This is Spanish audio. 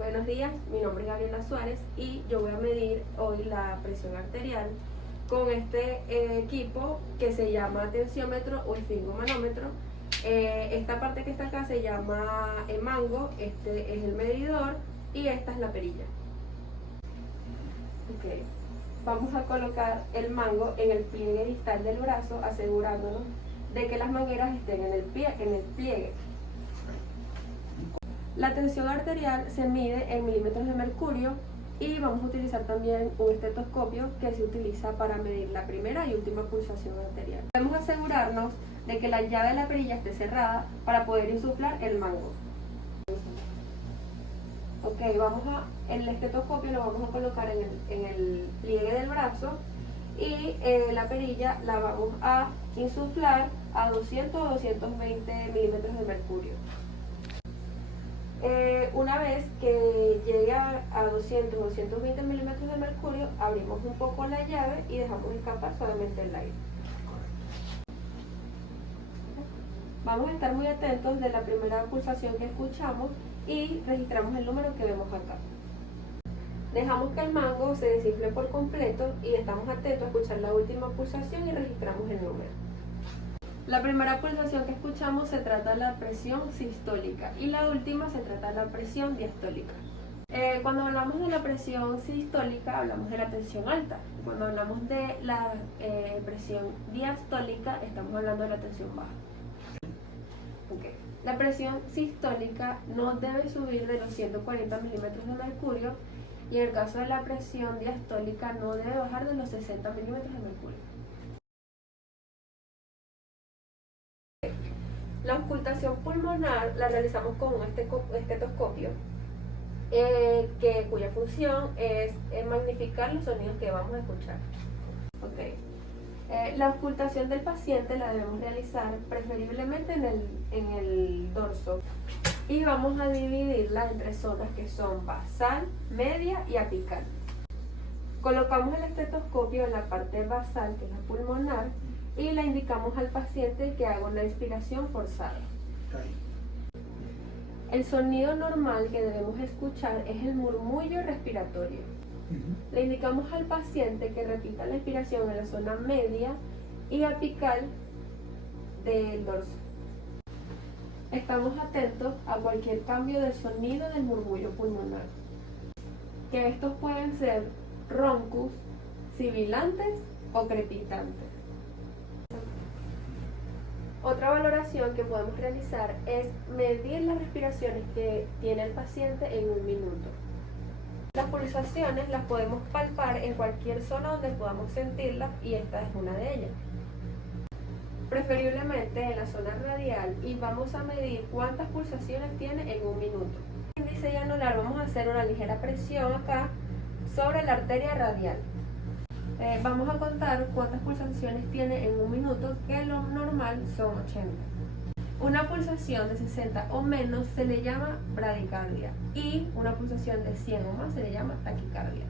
Buenos días, mi nombre es Gabriela Suárez y yo voy a medir hoy la presión arterial con este equipo que se llama tensiómetro o esfingomanómetro. Esta parte que está acá se llama mango, este es el medidor y esta es la perilla. Okay. Vamos a colocar el mango en el pliegue distal del brazo, asegurándonos de que las mangueras estén en el pliegue. La tensión arterial se mide en milímetros de mercurio y vamos a utilizar también un estetoscopio que se utiliza para medir la primera y última pulsación arterial. Debemos asegurarnos de que la llave de la perilla esté cerrada para poder insuflar el mango. Ok, el estetoscopio lo vamos a colocar en el pliegue del brazo y la perilla la vamos a insuflar a 200 o 220 milímetros de mercurio. Una vez que llegue a 200 o 220 milímetros de mercurio, abrimos un poco la llave y dejamos escapar solamente el aire. Vamos a estar muy atentos de la primera pulsación que escuchamos y registramos el número que vemos acá. Dejamos que el mango se desinfle por completo y estamos atentos a escuchar la última pulsación y registramos el número. La primera pulsación que escuchamos se trata de la presión sistólica y la última se trata de la presión diastólica. Cuando hablamos de la presión sistólica hablamos de la tensión alta. Cuando hablamos de la presión diastólica estamos hablando de la tensión baja. Okay. La presión sistólica no debe subir de los 140 milímetros de mercurio y en el caso de la presión diastólica no debe bajar de los 60 milímetros de mercurio. La auscultación pulmonar la realizamos con un estetoscopio cuya función es magnificar los sonidos que vamos a escuchar. Okay. La auscultación del paciente la debemos realizar preferiblemente en el dorso y vamos a dividirla entre zonas que son basal, media y apical. Colocamos el estetoscopio en la parte basal, que es la pulmonar, y le indicamos al paciente que haga una inspiración forzada. El sonido normal que debemos escuchar es el murmullo respiratorio. Le indicamos al paciente que repita la inspiración en la zona media y apical del dorso. Estamos atentos a cualquier cambio del sonido del murmullo pulmonar, que estos pueden ser roncus, sibilantes o crepitantes. Otra valoración que podemos realizar es medir las respiraciones que tiene el paciente en un minuto. Las pulsaciones las podemos palpar en cualquier zona donde podamos sentirlas y esta es una de ellas. Preferiblemente en la zona radial y vamos a medir cuántas pulsaciones tiene en un minuto. Índice y anular vamos a hacer una ligera presión acá sobre la arteria radial. Vamos a contar cuántas pulsaciones tiene en un minuto, que lo normal son 80. Una pulsación de 60 o menos se le llama bradicardia y una pulsación de 100 o más se le llama taquicardia.